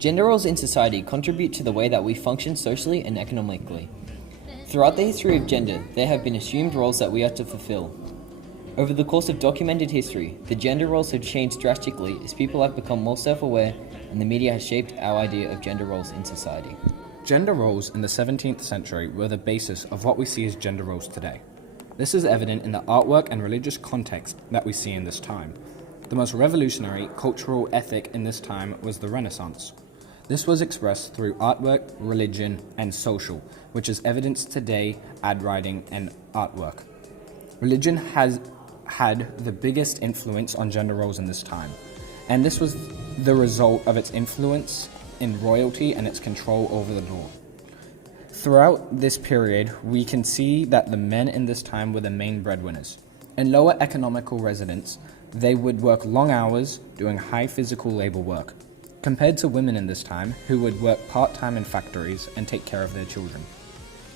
Gender roles in society contribute to the way that we function socially and economically. Throughout the history of gender, there have been assumed roles that we are to fulfill. Over the course of documented history, the gender roles have changed drastically as people have become more self-aware and the media has shaped our idea of gender roles in society. Gender roles in the 17th century were the basis of what we see as gender roles today. This is evident in the artwork and religious context that we see in this time. The most revolutionary cultural ethic in this time was the Renaissance. This was expressed through artwork, religion, and social, which is evidenced today ad writing and artwork. Religion has had the biggest influence on gender roles in this time, and this was the result of its influence in royalty and its control over the law. Throughout this period, we can see that the men in this time were the main breadwinners. In lower economical residents, they would work long hours doing high physical labor work, compared to women in this time who would work part-time in factories and take care of their children.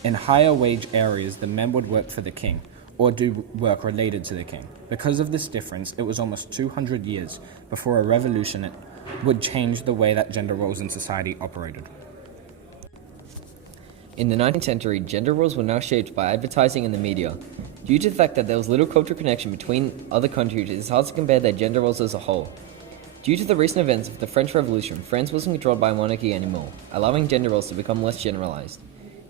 In higher wage areas, the men would work for the king, or do work related to the king. Because of this difference, it was almost 200 years before a revolution would change the way that gender roles in society operated. In the 19th century, gender roles were now shaped by advertising and the media. Due to the fact that there was little cultural connection between other countries, it is hard to compare their gender roles as a whole. Due to the recent events of the French Revolution, France wasn't controlled by a monarchy anymore, allowing gender roles to become less generalized.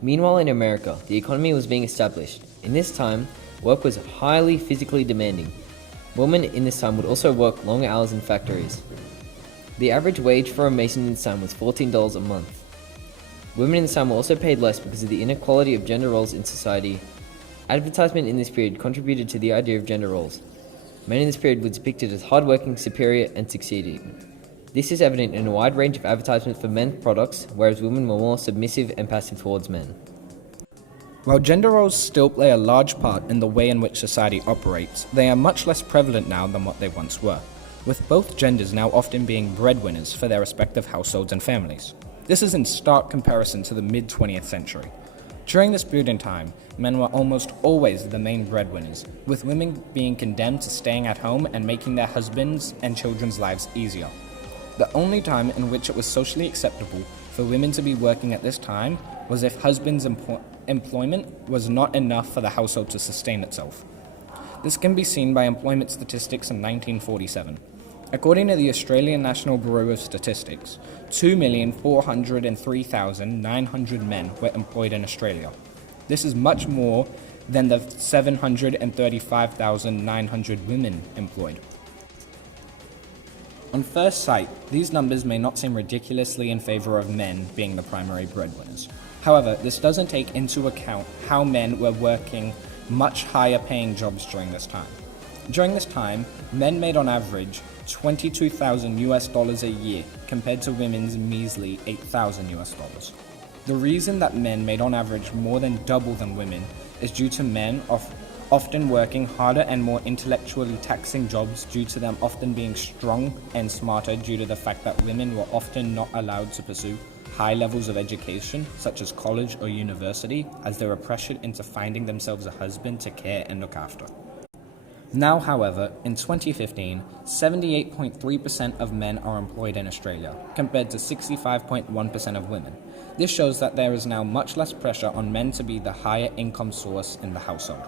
Meanwhile, in America, the economy was being established. In this time, work was highly physically demanding. Women in this time would also work long hours in factories. The average wage for a mason in this time was $14 a month. Women in this time were also paid less because of the inequality of gender roles in society. Advertisement in this period contributed to the idea of gender roles. Men in this period were depicted as hardworking, superior, and succeeding. This is evident in a wide range of advertisements for men's products, whereas women were more submissive and passive towards men. While gender roles still play a large part in the way in which society operates, they are much less prevalent now than what they once were, with both genders now often being breadwinners for their respective households and families. This is in stark comparison to the mid-20th century. During this period in time, men were almost always the main breadwinners, with women being condemned to staying at home and making their husbands' and children's lives easier. The only time in which it was socially acceptable for women to be working at this time was if husbands' employment was not enough for the household to sustain itself. This can be seen by employment statistics in 1947. According to the Australian National Bureau of Statistics, 2,403,900 men were employed in Australia. This is much more than the 735,900 women employed. On first sight, these numbers may not seem ridiculously in favor of men being the primary breadwinners. However, this doesn't take into account how men were working much higher paying jobs during this time. During this time, men made on average $22,000 a year compared to women's measly $8,000. The reason that men made on average more than double than women is due to men often working harder and more intellectually taxing jobs due to them often being strong and smarter due to the fact that women were often not allowed to pursue high levels of education such as college or university as they were pressured into finding themselves a husband to care and look after. Now, however, in 2015, 78.3% of men are employed in Australia, compared to 65.1% of women. This shows that there is now much less pressure on men to be the higher income source in the household.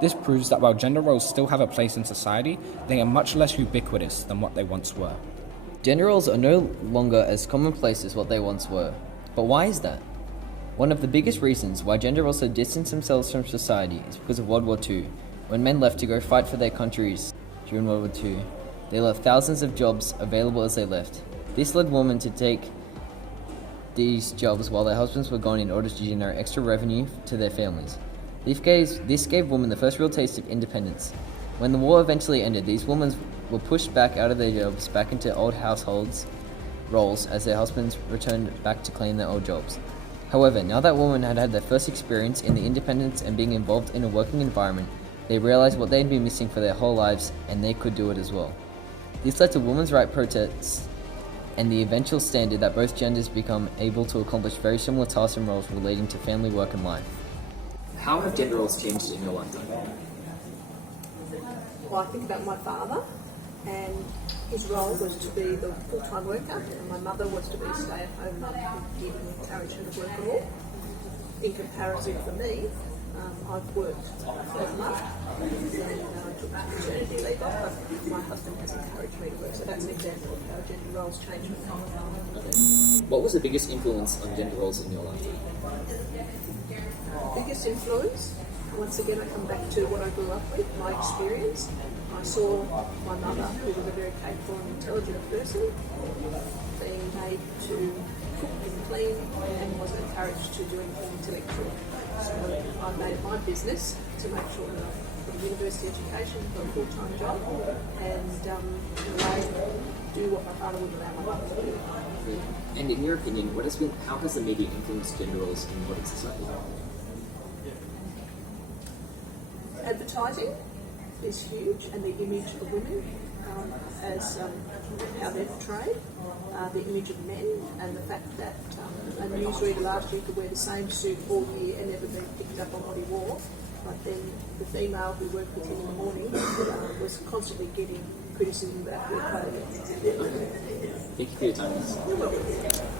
This proves that while gender roles still have a place in society, they are much less ubiquitous than what they once were. Gender roles are no longer as commonplace as what they once were. But why is that? One of the biggest reasons why gender roles have distanced themselves from society is because of World War II. When men left to go fight for their countries during World War II, they left thousands of jobs available as they left. This led women to take these jobs while their husbands were gone in order to generate extra revenue to their families. This gave women the first real taste of independence. When the war eventually ended, these women were pushed back out of their jobs, back into old households roles as their husbands returned back to claim their old jobs. However, now that women had had their first experience in the independence and being involved in a working environment, they realized what they'd been missing for their whole lives, and they could do it as well. This led to women's rights protests and the eventual standard that both genders become able to accomplish very similar tasks and roles relating to family, work, and life. How have gender roles changed in your lifetime? Well, I think about my father and his role was to be the full-time worker, and my mother was to be a stay-at-home mum who didn't encourage her to work at all. In comparison for me, I've worked for a month and took maternity leave off, but my husband has encouraged me to work, so that's an example of how gender roles change with me. What was the biggest influence on gender roles in your life? Biggest influence, once again I come back to what I grew up with, my experience. I saw my mother, who was a very capable and intelligent person, being made to cook and clean and wasn't encouraged to do anything intellectual. So I made it my business to make sure that I got a university education, got a full-time job, and in a way do what my father would allow my mother to do. And in your opinion, how has the media influenced gender roles in modern society? Advertising is huge, and the image of women as how they're portrayed, the image of men, and the fact that a newsreader last year could wear the same suit all year and never be picked up on what he wore, but then the female who worked with him in the morning was constantly getting criticism about her clothing. Thank you for your time. You're welcome.